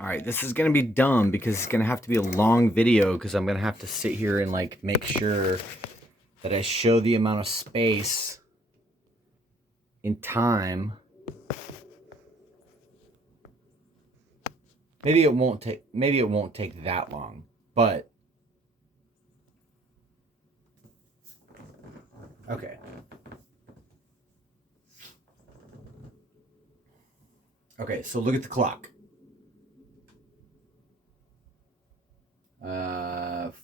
All right, this is gonna be dumb because it's gonna have to be a long video because I'm gonna have to sit here and like make sure that I show the amount of space in time. Maybe it won't take that long, but okay. Okay, so look at the clock.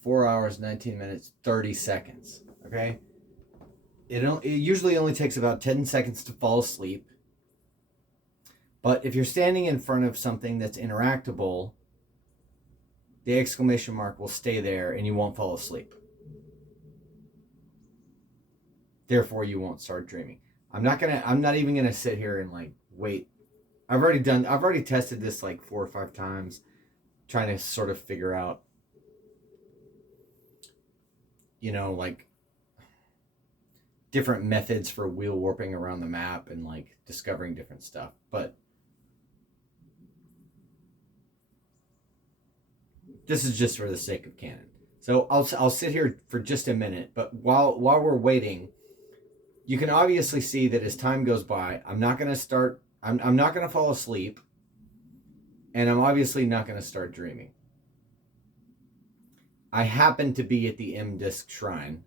4 hours, 19 minutes, 30 seconds. Okay? It usually only takes about 10 seconds to fall asleep. But if you're standing in front of something that's interactable, the exclamation mark will stay there and you won't fall asleep. Therefore, you won't start dreaming. I'm not even gonna sit here and like wait. I've already tested this like 4 or 5 times, trying to sort of figure out, like different methods for wheel warping around the map and like discovering different stuff. But this is just for the sake of canon. So I'll sit here for just a minute. But while we're waiting, you can obviously see that as time goes by, I'm not gonna start. I'm not gonna fall asleep, and I'm obviously not gonna start dreaming. I happen to be at the Imdisk Shrine.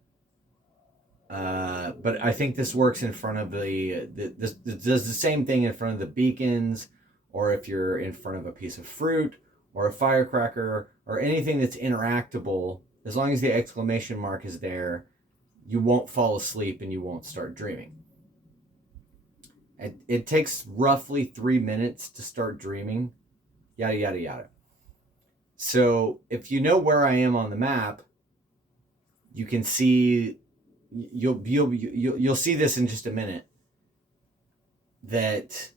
But I think this works in front of this does the same thing in front of the beacons, or if you're in front of a piece of fruit or a firecracker or anything that's interactable. As long as the exclamation mark is there, you won't fall asleep and you won't start dreaming. It takes roughly 3 minutes to start dreaming, yada yada yada. So if you know where I am on the map, you can see you'll see this in just a minute, that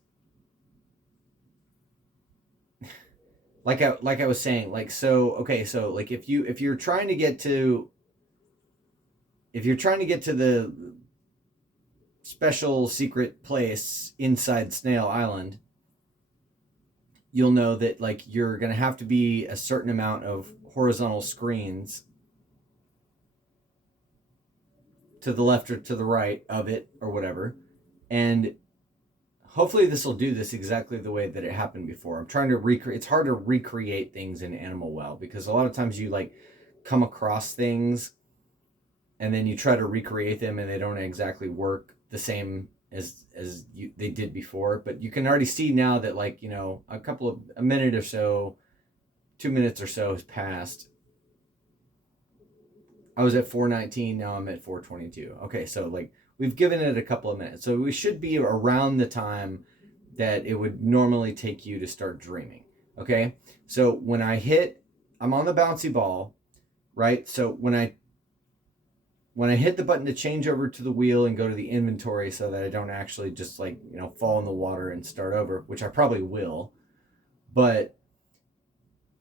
like I was saying, like, so okay, so like if you're trying to get to the special secret place inside Snail Island, you'll know that like you're going to have to be a certain amount of horizontal screens to the left or to the right of it or whatever. And hopefully this will do this exactly the way that it happened before. I'm trying to recreate. It's hard to recreate things in Animal Well because a lot of times you like come across things and then you try to recreate them and they don't exactly work the same as they did before. But you can already see now that, like, a minute or so, 2 minutes or so has passed. I was at 419, now I'm at 422. Okay, so like we've given it a couple of minutes. So we should be around the time that it would normally take you to start dreaming. Okay? So when I'm on the bouncy ball, right? So when I hit the button to change over to the wheel and go to the inventory so that I don't actually just like, fall in the water and start over, which I probably will. But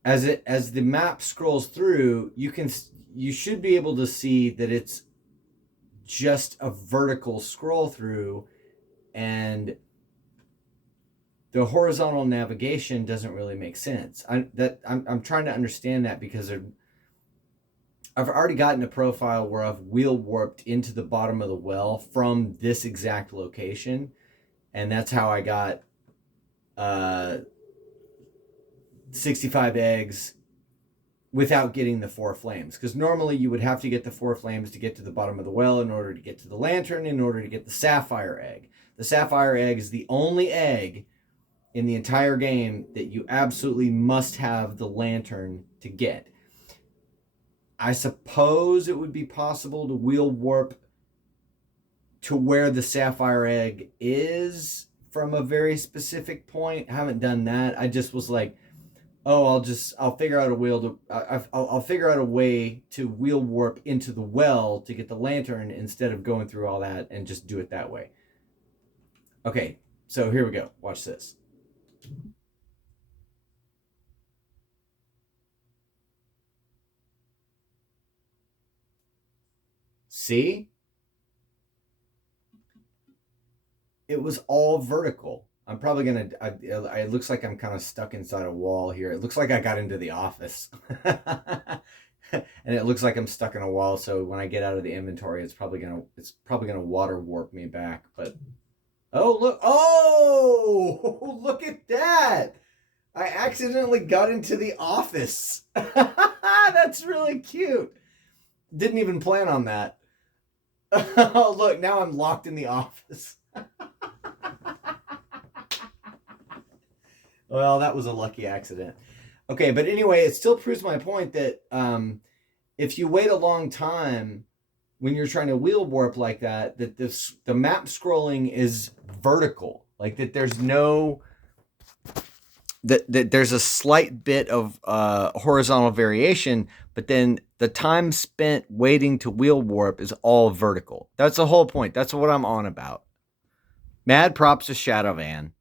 as the map scrolls through, you should be able to see that it's just a vertical scroll through, and the horizontal navigation doesn't really make sense. I'm trying to understand that because I've already gotten a profile where I've wheel warped into the bottom of the well from this exact location, and that's how I got 65 eggs without getting the 4 flames. Because normally you would have to get the 4 flames to get to the bottom of the well in order to get to the lantern, in order to get the sapphire egg. The sapphire egg is the only egg in the entire game that you absolutely must have the lantern to get. I suppose it would be possible to wheel warp to where the sapphire egg is from a very specific point. I haven't done that. I just was like, oh, I'll figure out I'll figure out a way to wheel warp into the well to get the lantern instead of going through all that, and just do it that way. Okay, so here we go. Watch this. See? It was all vertical. I'm probably gonna. It looks like I'm kind of stuck inside a wall here. It looks like I got into the office, and it looks like I'm stuck in a wall. So when I get out of the inventory, it's probably gonna water warp me back. But oh look, oh look at that! I accidentally got into the office. That's really cute. Didn't even plan on that. Oh look, now I'm locked in the office. Well, that was a lucky accident. Okay, but anyway, it still proves my point that if you wait a long time when you're trying to wheel warp like that, that the map scrolling is vertical, like that there's no that there's a slight bit of horizontal variation, but then the time spent waiting to wheel warp is all vertical. That's the whole point. That's what I'm on about. Mad props to Shadowvan.